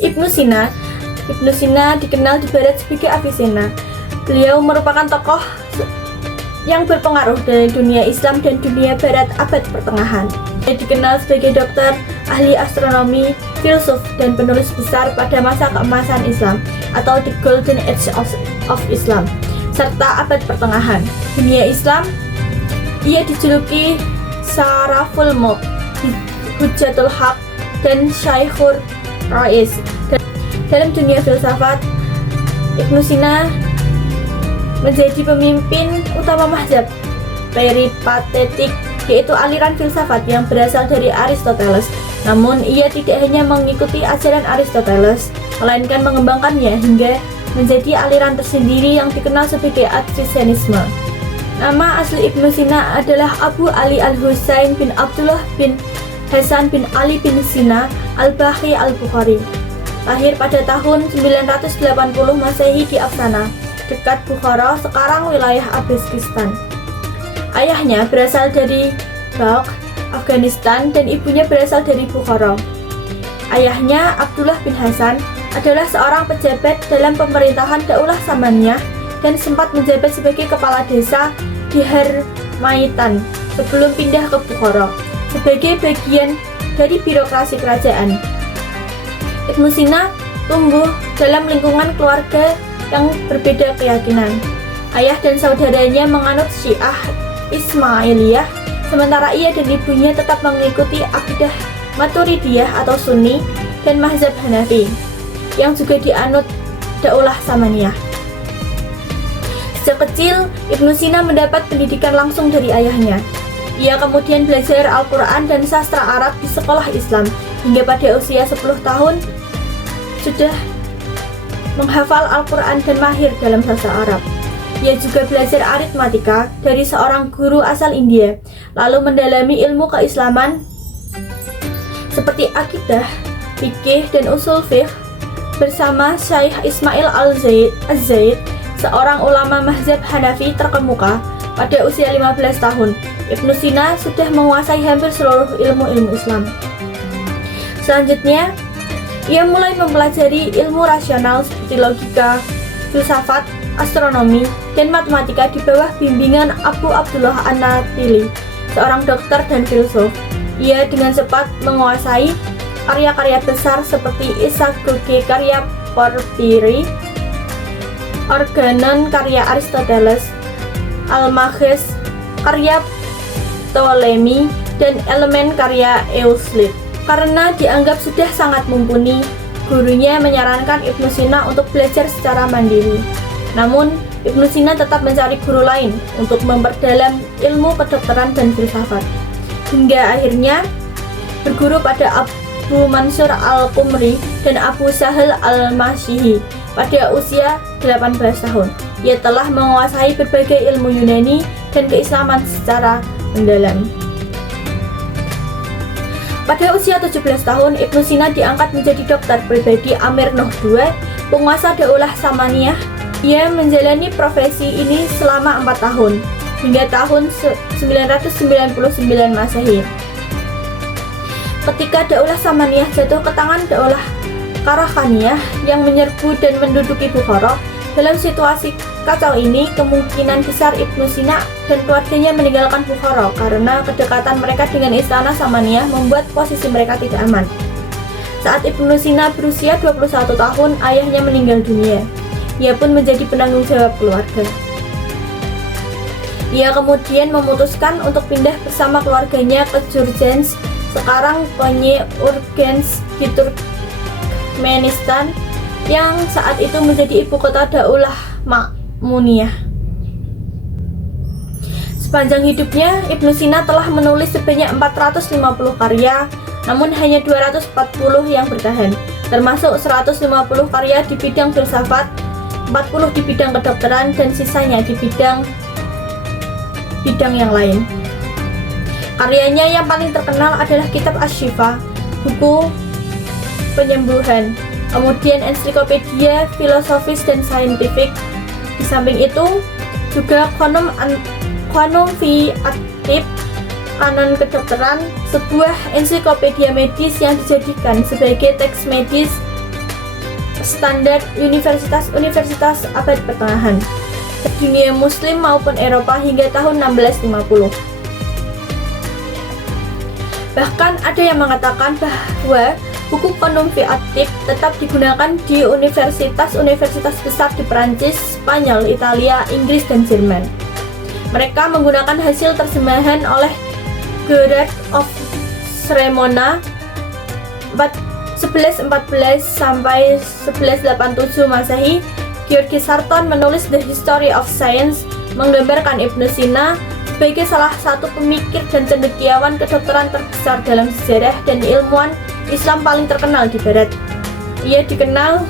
Ibnu Sina dikenal di barat sebagai Avicenna. Beliau merupakan tokoh yang berpengaruh dari dunia Islam dan dunia barat abad pertengahan. Dia dikenal sebagai dokter, ahli astronomi, filsuf, dan penulis besar pada masa keemasan Islam atau the Golden Age of Islam serta abad pertengahan dunia Islam. Ia dijuluki Saraful Mulk, Hujjatul Haq, dan Syekhur Rais. Dalam dunia filsafat, Ibnu Sina menjadi pemimpin utama mazhab peripatetik, yaitu aliran filsafat yang berasal dari Aristoteles. Namun ia tidak hanya mengikuti ajaran Aristoteles, melainkan mengembangkannya hingga menjadi aliran tersendiri yang dikenal sebagai Avicennisme. Nama asli Ibnu Sina adalah Abu Ali al-Husain bin Abdullah bin Hasan bin Ali bin Sina al-Bakhi al-Bukhari. Lahir pada tahun 980 Masehi di Afsana, dekat Bukhara, sekarang wilayah Uzbekistan. Ayahnya berasal dari Balkh, Afghanistan, dan ibunya berasal dari Bukhara. Ayahnya, Abdullah bin Hasan, adalah seorang pejabat dalam pemerintahan Daulah Samaniyah dan sempat menjabat sebagai kepala desa di Harmaitan sebelum pindah ke Bukhara sebagai bagian dari birokrasi kerajaan. Ibnu Sina tumbuh dalam lingkungan keluarga yang berbeda keyakinan. Ayah dan saudaranya menganut Syiah Ismailiyah, sementara ia dan ibunya tetap mengikuti akidah Maturidiyah atau Sunni dan mazhab Hanafi yang juga dianut Daulah Samaniyah. Sejak kecil, Ibnu Sina mendapat pendidikan langsung dari ayahnya. Ia kemudian belajar Al-Quran dan sastra Arab di sekolah Islam hingga pada usia 10 tahun sudah menghafal Al-Quran dan mahir dalam sastra Arab. Ia juga belajar aritmatika dari seorang guru asal India, lalu mendalami ilmu keislaman seperti akidah, fikih, dan usul fiqh bersama Syekh Ismail al-Zaid, seorang ulama mazhab Hanafi terkemuka. Pada usia 15 tahun, Ibnu Sina sudah menguasai hampir seluruh ilmu-ilmu Islam. Selanjutnya, ia mulai mempelajari ilmu rasional seperti logika, filsafat, astronomi, dan matematika di bawah bimbingan Abu Abdullah An-Natili, seorang dokter dan filsuf. Ia dengan cepat menguasai karya-karya besar seperti Isagoge karya Porphyry, Organon karya Aristoteles, Almagest karya Ptolemy, dan Elemen karya Euclid. Karena dianggap sudah sangat mumpuni, gurunya menyarankan Ibnu Sina untuk belajar secara mandiri. Namun, Ibnu Sina tetap mencari guru lain untuk memperdalam ilmu kedokteran dan filsafat. Hingga akhirnya berguru pada Abu Mansur al-Qumri dan Abu Sahal al-Mashihi. Pada usia 18 tahun, ia telah menguasai berbagai ilmu Yunani dan keislaman secara mendalam. Pada usia 17 tahun, Ibnu Sina diangkat menjadi dokter pribadi Amir Nuh II, penguasa Daulah Samaniyah. Ia menjalani profesi ini selama 4 tahun, hingga tahun 999 Masehi. Ketika Daulah Samaniyah jatuh ke tangan Daulah Karakhaniyah yang menyerbu dan menduduki Bukhara, dalam situasi kacau ini, kemungkinan besar Ibnu Sina dan keluarganya meninggalkan Bukhara karena kedekatan mereka dengan istana Samaniyah membuat posisi mereka tidak aman. Saat Ibnu Sina berusia 21 tahun, ayahnya meninggal dunia. Ia pun menjadi penanggung jawab keluarga. Ia kemudian memutuskan untuk pindah bersama keluarganya ke Jurjens, sekarang Konye Urgens di Turkmenistan, yang saat itu menjadi ibu kota Daulah Ma'muniyah. Sepanjang hidupnya, Ibnu Sina telah menulis sebanyak 450 karya, namun hanya 240 yang bertahan, termasuk 150 karya di bidang filsafat, 40 di bidang kedokteran, dan sisanya di bidang yang lain. Karyanya yang paling terkenal adalah kitab Asy-Syifa, buku penyembuhan, kemudian ensiklopedia filosofis dan saintifik. Di samping itu juga Qanun fi at-Tibb, kanon kedokteran, sebuah ensiklopedia medis yang dijadikan sebagai teks medis standar universitas-universitas abad pertengahan dunia Muslim maupun Eropa hingga tahun 1650. Bahkan ada yang mengatakan bahwa buku konum fiatif tetap digunakan di universitas-universitas besar di Perancis, Spanyol, Italia, Inggris, dan Jerman. Mereka menggunakan hasil terjemahan oleh Gerard of Cremona 1114 sampai 1187 Masehi. George Sarton menulis The History of Science, menggambarkan Ibnu Sina sebagai salah satu pemikir dan cendekiawan kedokteran terbesar dalam sejarah dan ilmuwan Islam paling terkenal di Barat. Ia dikenang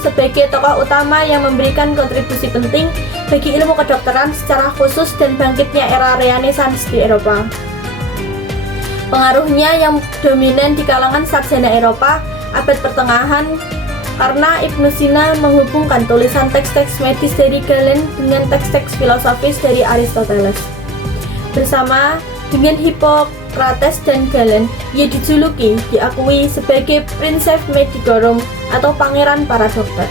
sebagai tokoh utama yang memberikan kontribusi penting bagi ilmu kedokteran secara khusus dan bangkitnya era Renaissance di Eropa. Pengaruhnya yang dominan di kalangan sarjana Eropa abad pertengahan karena Ibnu Sina menghubungkan tulisan teks-teks medis dari Galen dengan teks-teks filosofis dari Aristoteles. Bersama dengan Hippocrates dan Galen, ia diakui sebagai Princeps Medicorum atau pangeran para dokter.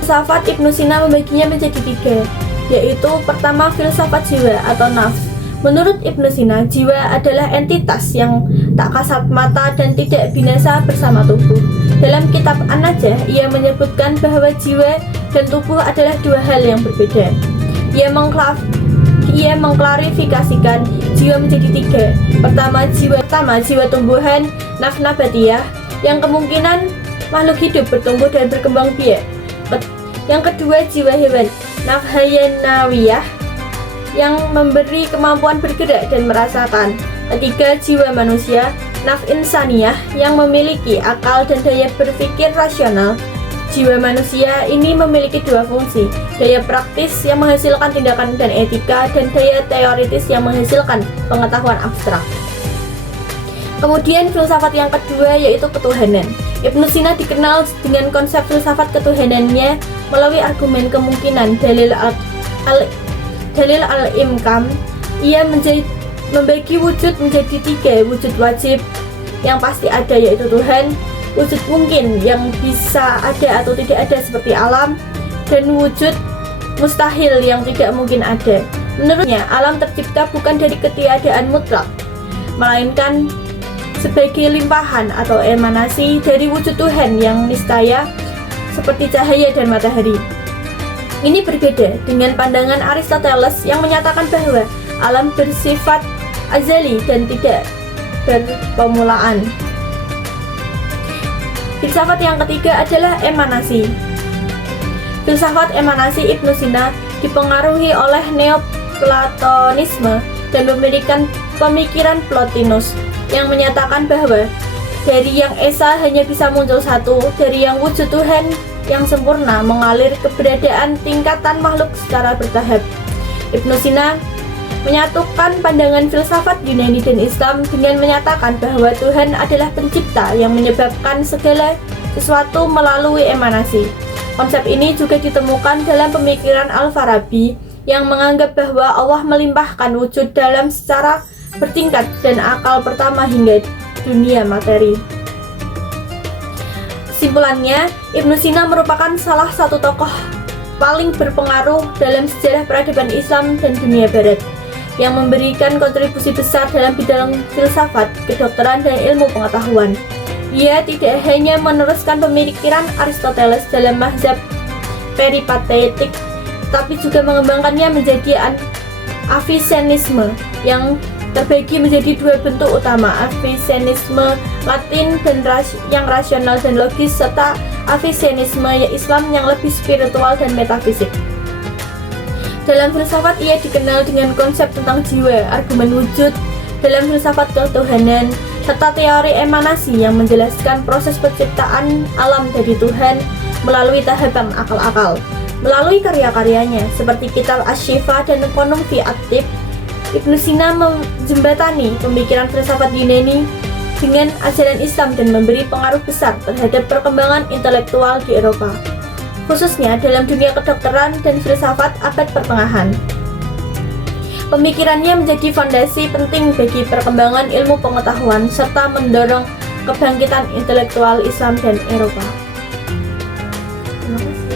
Filsafat Ibnu Sina membaginya menjadi 3, yaitu pertama filsafat jiwa atau nafs. Menurut Ibnu Sina, jiwa adalah entitas yang tak kasat mata dan tidak binasa bersama tubuh. Dalam kitab An-Najah, ia menyebutkan bahwa jiwa dan tubuh adalah 2 hal yang berbeda. Ia mengklarifikasikan jiwa menjadi 3. Pertama, jiwa tumbuhan, nafs nabatiyah, yang kemungkinan makhluk hidup bertumbuh dan berkembang biak. Yang kedua, jiwa hewan, nafs hayanawiyah, yang memberi kemampuan bergerak dan merasakan. Ketiga, jiwa manusia, nafs insaniyah, yang memiliki akal dan daya berpikir rasional. Jiwa manusia ini memiliki 2 fungsi, daya praktis yang menghasilkan tindakan dan etika, dan daya teoritis yang menghasilkan pengetahuan abstrak. Kemudian filsafat yang kedua yaitu ketuhanan. Ibnu Sina dikenal dengan konsep filsafat ketuhanannya melalui argumen kemungkinan dalil al-imkan. Ia membagi wujud menjadi 3 wujud wajib yang pasti ada yaitu Tuhan, wujud mungkin yang bisa ada atau tidak ada seperti alam, dan wujud mustahil yang tidak mungkin ada. Menurutnya, alam tercipta bukan dari ketiadaan mutlak, melainkan sebagai limpahan atau emanasi dari wujud Tuhan yang nistaya seperti cahaya dan matahari. Ini berbeda dengan pandangan Aristoteles yang menyatakan bahwa alam bersifat azali dan tidak berpemulaan. Filsafat yang ketiga adalah emanasi. Filsafat emanasi Ibnu Sina dipengaruhi oleh Neoplatonisme dan pemikiran Plotinus yang menyatakan bahwa dari yang esa hanya bisa muncul satu, dari yang wujud Tuhan yang sempurna mengalir keberadaan tingkatan makhluk secara bertahap. Ibnu Sina menyatukan pandangan filsafat Yunani dan Islam dengan menyatakan bahwa Tuhan adalah pencipta yang menyebabkan segala sesuatu melalui emanasi. Konsep ini juga ditemukan dalam pemikiran Al-Farabi yang menganggap bahwa Allah melimpahkan wujud dalam secara bertingkat dan akal pertama hingga dunia materi. Kesimpulannya, Ibnu Sina merupakan salah satu tokoh paling berpengaruh dalam sejarah peradaban Islam dan dunia Barat yang memberikan kontribusi besar dalam bidang filsafat, kedokteran, dan ilmu pengetahuan. Ia tidak hanya meneruskan pemikiran Aristoteles dalam mazhab peripatetik, tapi juga mengembangkannya menjadi Avicennisme yang terbagi menjadi 2 bentuk utama, Avicennisme Latin dan yang rasional dan logis, serta Avicennisme Islam yang lebih spiritual dan metafisik. Dalam filsafat ia dikenal dengan konsep tentang jiwa, argumen wujud dalam filsafat ketuhanan, serta teori emanasi yang menjelaskan proses penciptaan alam dari Tuhan melalui tahapan akal-akal. Melalui karya-karyanya seperti kitab Asy-Syifa dan Konum Fiatif, Ibnu Sina menjembatani pemikiran filsafat Yunani dengan ajaran Islam dan memberi pengaruh besar terhadap perkembangan intelektual di Eropa, khususnya dalam dunia kedokteran dan filsafat abad pertengahan. Pemikirannya menjadi fondasi penting bagi perkembangan ilmu pengetahuan serta mendorong kebangkitan intelektual Islam dan Eropa. Terima kasih.